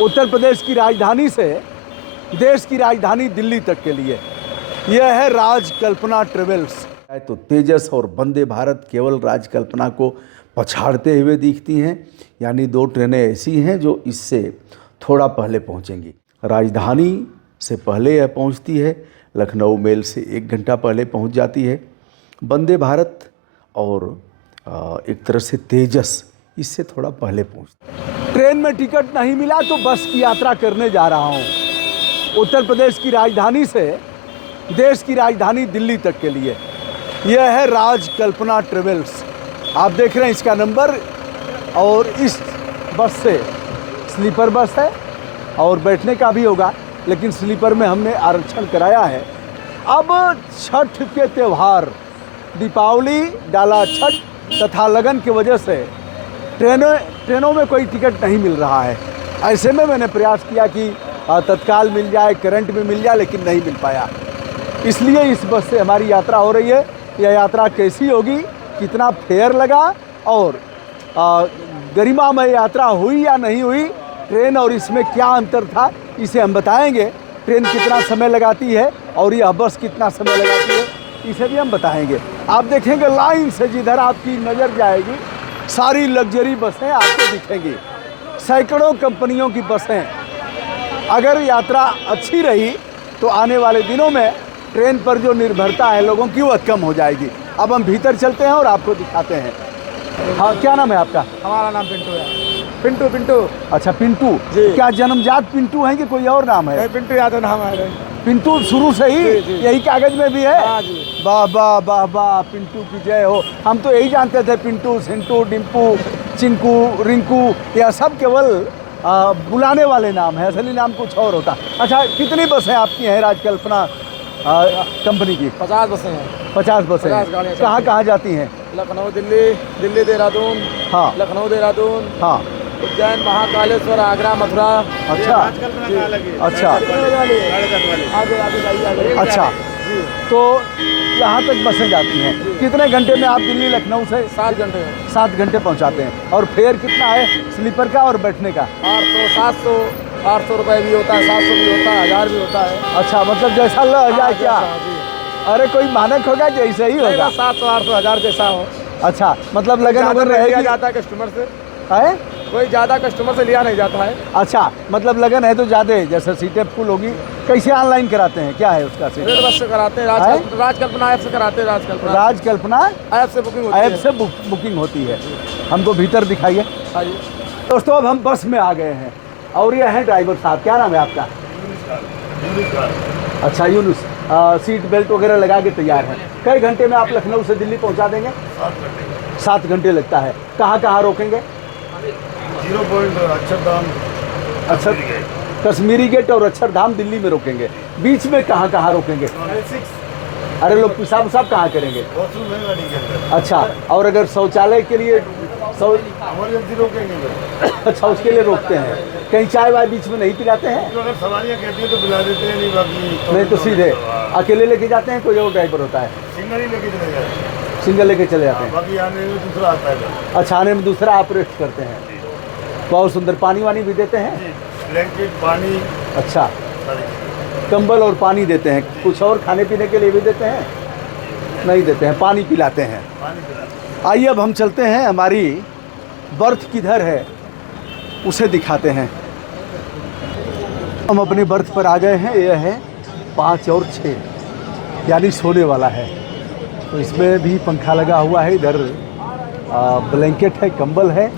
उत्तर प्रदेश की राजधानी से देश की राजधानी दिल्ली तक के लिए। यह है राजकल्पना ट्रेवल्स। तो तेजस और वंदे भारत केवल राजकल्पना को पछाड़ते हुए दिखती हैं, यानी दो ट्रेनें ऐसी हैं जो इससे थोड़ा पहले पहुंचेंगी। राजधानी से पहले यह पहुंचती है, लखनऊ मेल से 1 घंटा पहले पहुंच जाती है। वंदे भारत और एक तरह से तेजस इससे थोड़ा पहले पहुंचती है। ट्रेन में टिकट नहीं मिला तो बस की यात्रा करने जा रहा हूं, उत्तर प्रदेश की राजधानी से देश की राजधानी दिल्ली तक के लिए। यह है राजकल्पना ट्रेवल्स। आप देख रहे हैं इसका नंबर, और इस बस से स्लीपर बस है और बैठने का भी होगा, लेकिन स्लीपर में हमने आरक्षण कराया है। अब छठ के त्यौहार दीपावली, डाला छठ तथा लगन की वजह से ट्रेनों में कोई टिकट नहीं मिल रहा है। ऐसे में मैंने प्रयास किया कि तत्काल मिल जाए, करंट में मिल जाए, लेकिन नहीं मिल पाया। इसलिए इस बस से हमारी यात्रा हो रही है। यह यात्रा कैसी होगी, कितना फेयर लगा और गरिमामय यात्रा हुई या नहीं हुई, ट्रेन और इसमें क्या अंतर था, इसे हम बताएंगे। ट्रेन कितना समय लगाती है और यह बस कितना समय लगाती है, इसे भी हम बताएंगे। आप देखेंगे लाइन से जिधर आपकी नज़र जाएगी सारी लग्जरी बसें आपको दिखेंगी, सैकड़ों कंपनियों की बसें। अगर यात्रा अच्छी रही तो आने वाले दिनों में ट्रेन पर जो निर्भरता है लोगों की वह कम हो जाएगी। अब हम भीतर चलते हैं और आपको दिखाते हैं। हाँ, क्या नाम है आपका? हमारा नाम पिंटू है। पिंटू। अच्छा, पिंटू जी। क्या जन्मजात पिंटू हैं कि कोई और नाम है? पिंटू यादव नाम है। पिंटू शुरू से ही जी। यही कागज में भी है? हाँ जी। वाह वाह वाह वाह, पिंटू की जय हो। हम तो यही जानते थे, पिंटू, सिंटू, डिम्पू, चिंकू, रिंकू, यह सब केवल बुलाने वाले नाम है, असली नाम कुछ और होता। अच्छा, कितनी बसें आपकी हैं राजकल्पना कंपनी की? 50 बसें हैं। 50 बसें। कहाँ कहाँ जाती हैं? लखनऊ, दिल्ली देहरादून। हाँ। लखनऊ देहरादून। हाँ। उज्जैन, महाकालेश्वर, आगरा, मथुरा। अच्छा अच्छा अच्छा, तो यहाँ तक बसें जाती हैं। कितने घंटे में आप दिल्ली लखनऊ से? 7 घंटे। 7 घंटे पहुँचाते हैं। और फेयर कितना है स्लीपर का और बैठने का? 800 रुपये भी होता है, 700 भी होता है, 1000 भी होता है। अच्छा, मतलब जैसा लग जाए क्या? अरे कोई मानक होगा कि ऐसे ही होगा? 700, 800, 1000 जैसा हो। अच्छा, मतलब लगन अगर रहेगा जाता है कस्टमर से है, कोई ज़्यादा कस्टमर से लिया नहीं जाता है। अच्छा, मतलब लगन है तो ज़्यादा, जैसे सीटें फुल होगी। कैसे ऑनलाइन कराते हैं, क्या है उसका? रेड बस से कराते हैं, राजकल्पना ऐप से कराते हैं। राजकल्पना ऐप से बुकिंग होती है। हमको भीतर दिखाइए। दोस्तों, अब हम बस में आ गए हैं और ये है ड्राइवर साहब। क्या नाम है आपका? अच्छा, यूनुस। सीट बेल्ट वगैरह लगा के तैयार है। कई घंटे में आप लखनऊ से दिल्ली पहुंचा देंगे? 7 घंटे लगता है। कहाँ कहाँ रोकेंगे? 0 पॉइंट अक्षरधाम, अच्छा, कश्मीरी गेट और अक्षरधाम दिल्ली में रोकेंगे। बीच में कहाँ कहाँ रोकेंगे? अरे लोग पेशाब कहाँ करेंगे? अच्छा, और अगर शौचालय के लिए इमरजेंसी रोकेंगे। अच्छा, उसके लिए रोकते हैं। कहीं चाय वाय बीच में नहीं पिलाते हैं? तो अगर सवारियाँ कहती है तो पिला देते हैं, नहीं बाकी नहीं तो सीधे अकेले लेके जाते हैं? कोई और ड्राइवर होता है? सिंगल ही लेके चले जाते हैं। सिंगल लेके चले जाते हैं। बाकी आने में दूसरा आता है। अच्छा, आने में दूसरा ऑपरेट करते हैं। बहुत सुंदर। पानी वानी भी देते हैं? ब्लैंकेट, पानी। अच्छा, कंबल और पानी देते हैं। कुछ और खाने पीने के लिए भी देते हैं? नहीं देते हैं, पानी पिलाते हैं। आइए अब हम चलते हैं, हमारी बर्थ किधर है उसे दिखाते हैं। हम अपने बर्थ पर आ गए हैं। यह है 5 और 6, यानी सोने वाला है। तो इसमें भी पंखा लगा हुआ है। इधर ब्लैंकेट है, कंबल है,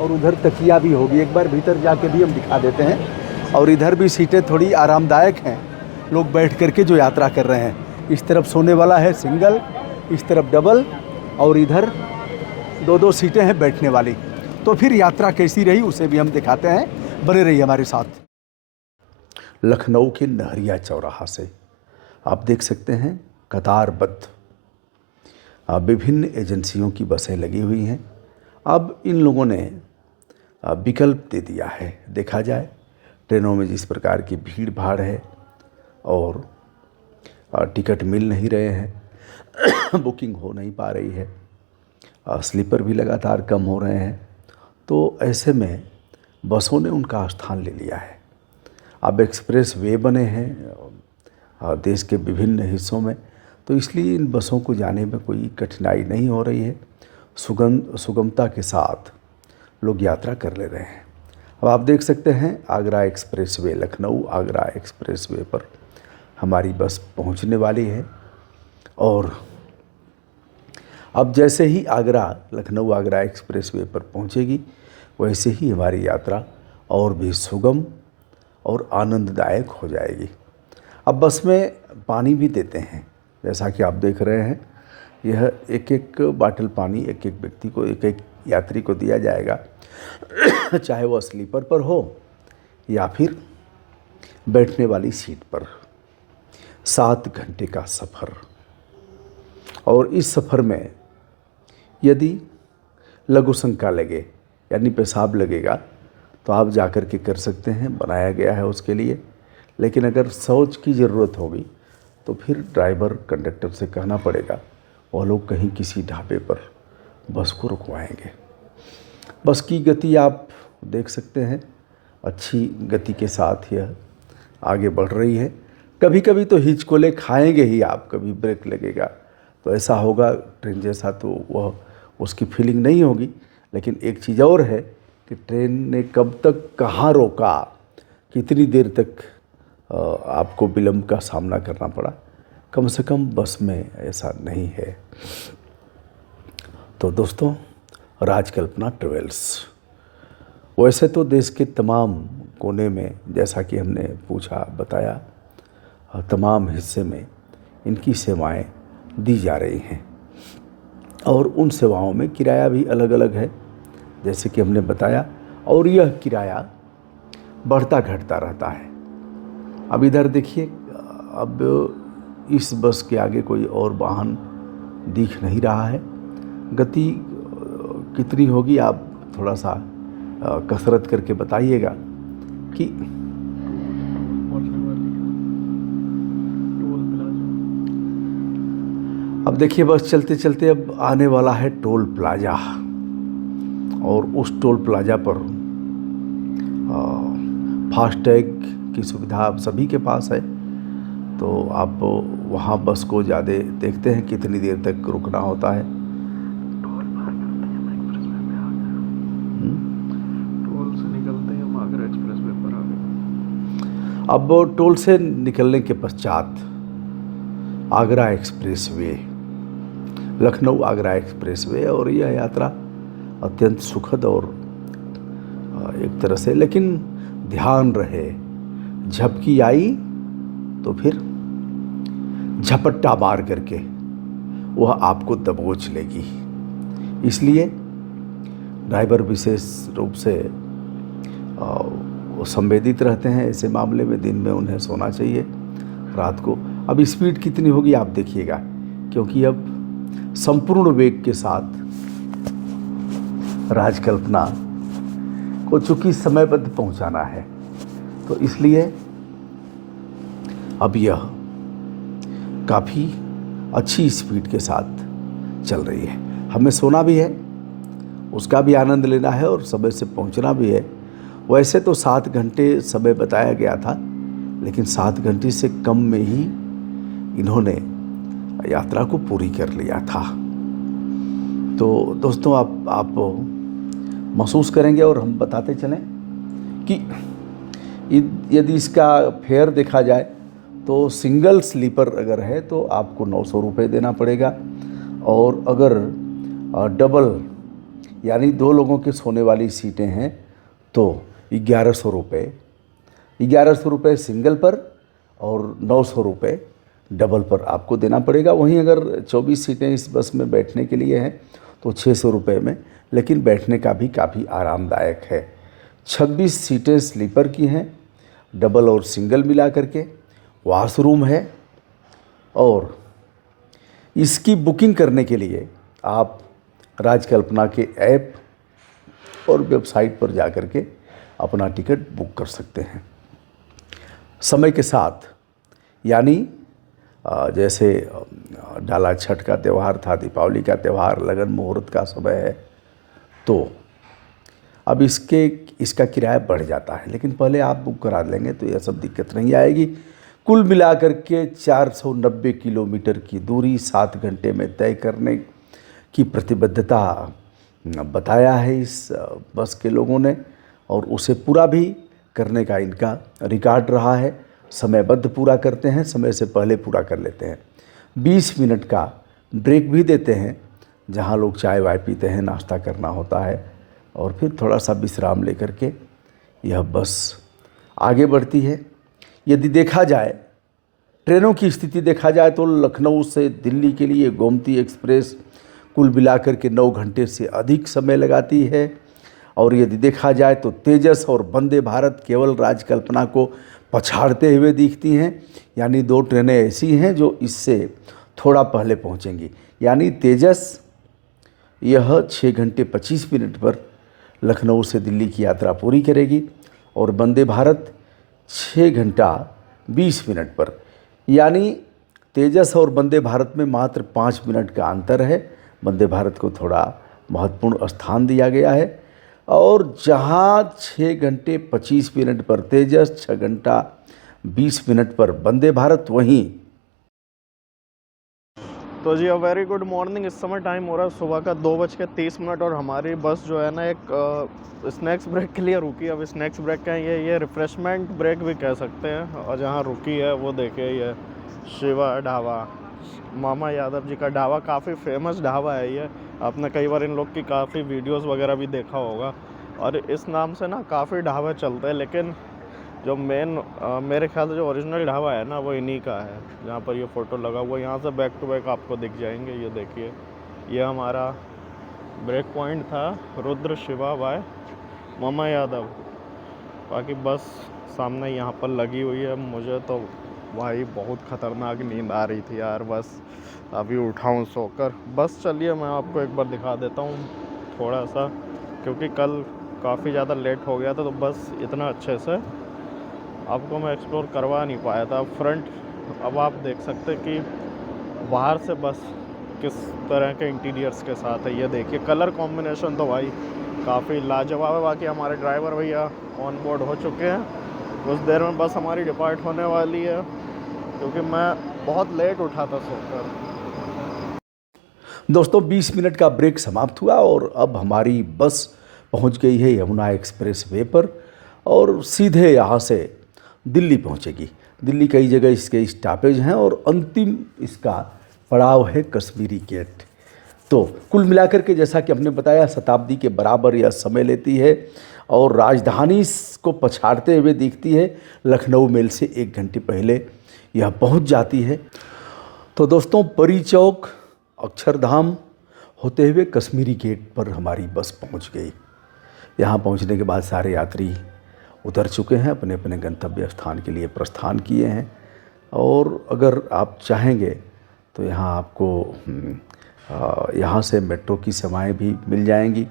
और उधर तकिया भी होगी। एक बार भीतर जाके भी हम दिखा देते हैं। और इधर भी सीटें थोड़ी आरामदायक हैं, लोग बैठ करके जो यात्रा कर रहे हैं। इस तरफ सोने वाला है सिंगल, इस तरफ डबल, और इधर 2-2 सीटें हैं बैठने वाली। तो फिर यात्रा कैसी रही उसे भी हम दिखाते हैं। बने रहिए हमारे साथ। लखनऊ के नहरिया चौराहा से आप देख सकते हैं कतारबद्ध विभिन्न एजेंसियों की बसें लगी हुई हैं। अब इन लोगों ने विकल्प दे दिया है। देखा जाए ट्रेनों में जिस प्रकार की भीड़ भाड़ है और टिकट मिल नहीं रहे हैं, बुकिंग हो नहीं पा रही है, स्लीपर भी लगातार कम हो रहे हैं। तो ऐसे में बसों ने उनका स्थान ले लिया है। अब एक्सप्रेस वे बने हैं देश के विभिन्न हिस्सों में, तो इसलिए इन बसों को जाने में कोई कठिनाई नहीं हो रही है। सुगमता के साथ लोग यात्रा कर ले रहे हैं। अब आप देख सकते हैं Agra express way, Lucknow Agra express way पर हमारी बस पहुंचने वाली है। और अब जैसे ही आगरा लखनऊ आगरा एक्सप्रेस वे पर पहुंचेगी, वैसे ही हमारी यात्रा और भी सुगम और आनंददायक हो जाएगी। अब बस में पानी भी देते हैं, जैसा कि आप देख रहे हैं। यह एक एक बाटल पानी एक एक व्यक्ति को, एक एक यात्री को दिया जाएगा, चाहे वह स्लीपर पर हो या फिर बैठने वाली सीट पर। 7 घंटे का सफ़र, और इस सफ़र में यदि लघु शंका लगे यानी पेशाब लगेगा तो आप जाकर के कर सकते हैं, बनाया गया है उसके लिए। लेकिन अगर शौच की ज़रूरत होगी तो फिर ड्राइवर कंडक्टर से कहना पड़ेगा, वह लोग कहीं किसी ढाबे पर बस को रुकवाएंगे। बस की गति आप देख सकते हैं, अच्छी गति के साथ यह आगे बढ़ रही है। कभी कभी तो हिचकोले खाएंगे ही आप, कभी ब्रेक लगेगा तो ऐसा होगा ट्रेन जैसा, तो वह उसकी फीलिंग नहीं होगी। लेकिन एक चीज़ और है कि ट्रेन ने कब तक कहाँ रोका, कितनी देर तक आपको विलंब का सामना करना पड़ा, कम से कम बस में ऐसा नहीं है। तो दोस्तों, राजकल्पना ट्रेवल्स वैसे तो देश के तमाम कोने में, जैसा कि हमने पूछा बताया, तमाम हिस्से में इनकी सेवाएं दी जा रही हैं। और उन सेवाओं में किराया भी अलग अलग है, जैसे कि हमने बताया। और यह किराया बढ़ता घटता रहता है। अब इधर देखिए, अब इस बस के आगे कोई और वाहन दिख नहीं रहा है। गति कितनी होगी आप थोड़ा सा कसरत करके बताइएगा कि अब देखिए बस चलते चलते अब आने वाला है टोल प्लाजा, और उस टोल प्लाजा पर फास्टैग की सुविधा आप सभी के पास है। तो आप वहाँ बस को ज़्यादा देखते हैं कितनी देर तक रुकना होता है। टोल से निकलते ही हम आगरा एक्सप्रेस वे पर आ गए। अब टोल से निकलने के पश्चात Agra express way, Lucknow Agra express way, और यह यात्रा अत्यंत सुखद और एक तरह से, लेकिन ध्यान रहे झपकी आई तो फिर झपट्टा मार करके वह आपको दबोच लेगी। इसलिए ड्राइवर विशेष रूप से वो संवेदित रहते हैं ऐसे मामले में। दिन में उन्हें सोना चाहिए, रात को। अब स्पीड कितनी होगी आप देखिएगा, क्योंकि अब संपूर्ण वेग के साथ राजकल्पना को चूंकि समयबद्ध पहुंचाना है, तो इसलिए अब यह काफ़ी अच्छी स्पीड के साथ चल रही है। हमें सोना भी है, उसका भी आनंद लेना है और समय से पहुंचना भी है। वैसे तो 7 घंटे समय बताया गया था, लेकिन 7 घंटे से कम में ही इन्होंने यात्रा को पूरी कर लिया था। तो दोस्तों, आप महसूस करेंगे और हम बताते चलें कि यदि इसका फेयर देखा जाए तो सिंगल स्लीपर अगर है तो आपको 900 रुपये देना पड़ेगा, और अगर डबल यानी 2 लोगों के सोने वाली सीटें हैं तो 1100 रुपये, 1100 रुपये सिंगल पर और 900 रुपये डबल पर आपको देना पड़ेगा। वहीं अगर 24 सीटें इस बस में बैठने के लिए हैं तो 600 रुपये में, लेकिन बैठने का भी काफ़ी आरामदायक है। 26 सीटें स्लीपर की हैं, डबल और सिंगल मिला करके। वॉशरूम है, और इसकी बुकिंग करने के लिए आप राजकल्पना के ऐप और वेबसाइट पर जा कर के अपना टिकट बुक कर सकते हैं। समय के साथ, यानी जैसे डाला छठ का त्यौहार था, दीपावली का त्यौहार, लगन मुहूर्त का समय है, तो अब इसका किराया बढ़ जाता है, लेकिन पहले आप बुक करा लेंगे तो यह सब दिक्कत नहीं आएगी। कुल मिलाकर के 490 किलोमीटर की दूरी 7 घंटे में तय करने की प्रतिबद्धता बताया है इस बस के लोगों ने, और उसे पूरा भी करने का इनका रिकॉर्ड रहा है। समयबद्ध पूरा करते हैं, समय से पहले पूरा कर लेते हैं। 20 मिनट का ब्रेक भी देते हैं, जहां लोग चाय वाय पीते हैं, नाश्ता करना होता है, और फिर थोड़ा सा विश्राम लेकर के यह बस आगे बढ़ती है। यदि देखा जाए, ट्रेनों की स्थिति देखा जाए तो लखनऊ से दिल्ली के लिए गोमती एक्सप्रेस कुल मिलाकर के 9 घंटे से अधिक समय लगाती है, और यदि देखा जाए तो तेजस और वंदे भारत केवल राजकल्पना को पछाड़ते हुए दिखती हैं। यानी 2 ट्रेनें ऐसी हैं जो इससे थोड़ा पहले पहुंचेंगी। यानी तेजस यह 6 घंटे 25 मिनट पर लखनऊ से दिल्ली की यात्रा पूरी करेगी, और वंदे भारत 6 घंटा 20 मिनट पर। यानी तेजस और वंदे भारत में मात्र 5 मिनट का अंतर है। वंदे भारत को थोड़ा महत्वपूर्ण स्थान दिया गया है, और जहां 6 घंटे 25 मिनट पर तेजस, 6 घंटा 20 मिनट पर वंदे भारत, वहीं तो जी वेरी गुड मॉर्निंग। इस समय टाइम हो रहा है सुबह का 2:30, और हमारी बस जो है ना एक स्नैक्स ब्रेक के लिए रुकी है। अब स्नैक्स ब्रेक का ये रिफ़्रेशमेंट ब्रेक भी कह सकते हैं। और जहाँ रुकी है वो देखिए, ये शिवा ढाबा, मामा यादव जी का ढाबा। काफ़ी फेमस ढाबा है ये, आपने कई बार इन लोग की काफ़ी वीडियोस वगैरह भी देखा होगा। और इस नाम से ना काफ़ी ढाबे चलते हैं, लेकिन जो मेरे ख्याल से जो ओरिजिनल ढाबा है ना वो इन्हीं का है, जहाँ पर ये फ़ोटो लगा हुआ है। यहाँ से बैक टू बैक आपको दिख जाएंगे। ये देखिए, ये हमारा ब्रेक पॉइंट था, रुद्र शिवा बाय मामा यादव। बाकी बस सामने यहाँ पर लगी हुई है। मुझे तो भाई बहुत ख़तरनाक नींद आ रही थी यार, बस अभी उठाऊँ सोकर। बस चलिए मैं आपको एक बार दिखा देता हूँ थोड़ा सा, क्योंकि कल काफ़ी ज़्यादा लेट हो गया था, तो बस इतना अच्छे से आपको मैं एक्सप्लोर करवा नहीं पाया था। फ्रंट अब आप देख सकते कि बाहर से बस किस तरह के इंटीरियर्स के साथ है। ये देखिए, कलर कॉम्बिनेशन तो भाई काफ़ी लाजवाब है। बाकी हमारे ड्राइवर भैया ऑन बोर्ड हो चुके हैं, कुछ देर में बस हमारी डिपार्ट होने वाली है, क्योंकि मैं बहुत लेट उठा था सोकर। दोस्तों 20 मिनट का ब्रेक समाप्त हुआ, और अब हमारी बस पहुंच गई है यमुना एक्सप्रेस वे पर, और सीधे यहाँ से दिल्ली पहुंचेगी। दिल्ली कई जगह इसके स्टॉपेज हैं, और अंतिम इसका पड़ाव है कश्मीरी गेट। तो कुल मिलाकर के जैसा कि हमने बताया, शताब्दी के बराबर यह समय लेती है, और राजधानी को पछाड़ते हुए दिखती है। लखनऊ मेल से 1 घंटे पहले यह पहुंच जाती है। तो दोस्तों, परी चौक, अक्षरधाम होते हुए कश्मीरी गेट पर हमारी बस पहुंच गई। यहाँ पहुंचने के बाद सारे यात्री उतर चुके हैं, अपने अपने गंतव्य स्थान के लिए प्रस्थान किए हैं। और अगर आप चाहेंगे तो यहाँ आपको यहाँ से मेट्रो की सेवाएं भी मिल जाएंगी,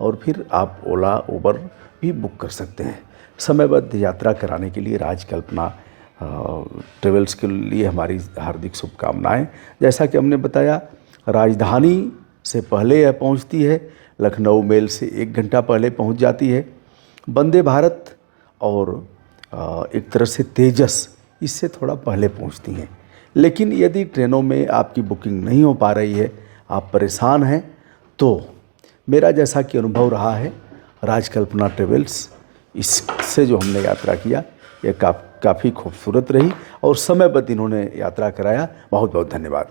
और फिर आप ओला उबर भी बुक कर सकते हैं। समयबद्ध यात्रा कराने के लिए राजकल्पना ट्रेवल्स के लिए हमारी हार्दिक शुभकामनाएं। जैसा कि हमने बताया, राजधानी से पहले यह पहुंचती है, लखनऊ मेल से 1 घंटा पहले पहुंच जाती है। वंदे भारत और एक तरह से तेजस इससे थोड़ा पहले पहुंचती हैं। लेकिन यदि ट्रेनों में आपकी बुकिंग नहीं हो पा रही है, आप परेशान हैं, तो मेरा जैसा कि अनुभव रहा है, राजकल्पना ट्रेवल्स, इससे जो हमने यात्रा किया ये काफ़ी खूबसूरत रही, और समयबद्ध इन्होंने यात्रा कराया। बहुत बहुत धन्यवाद।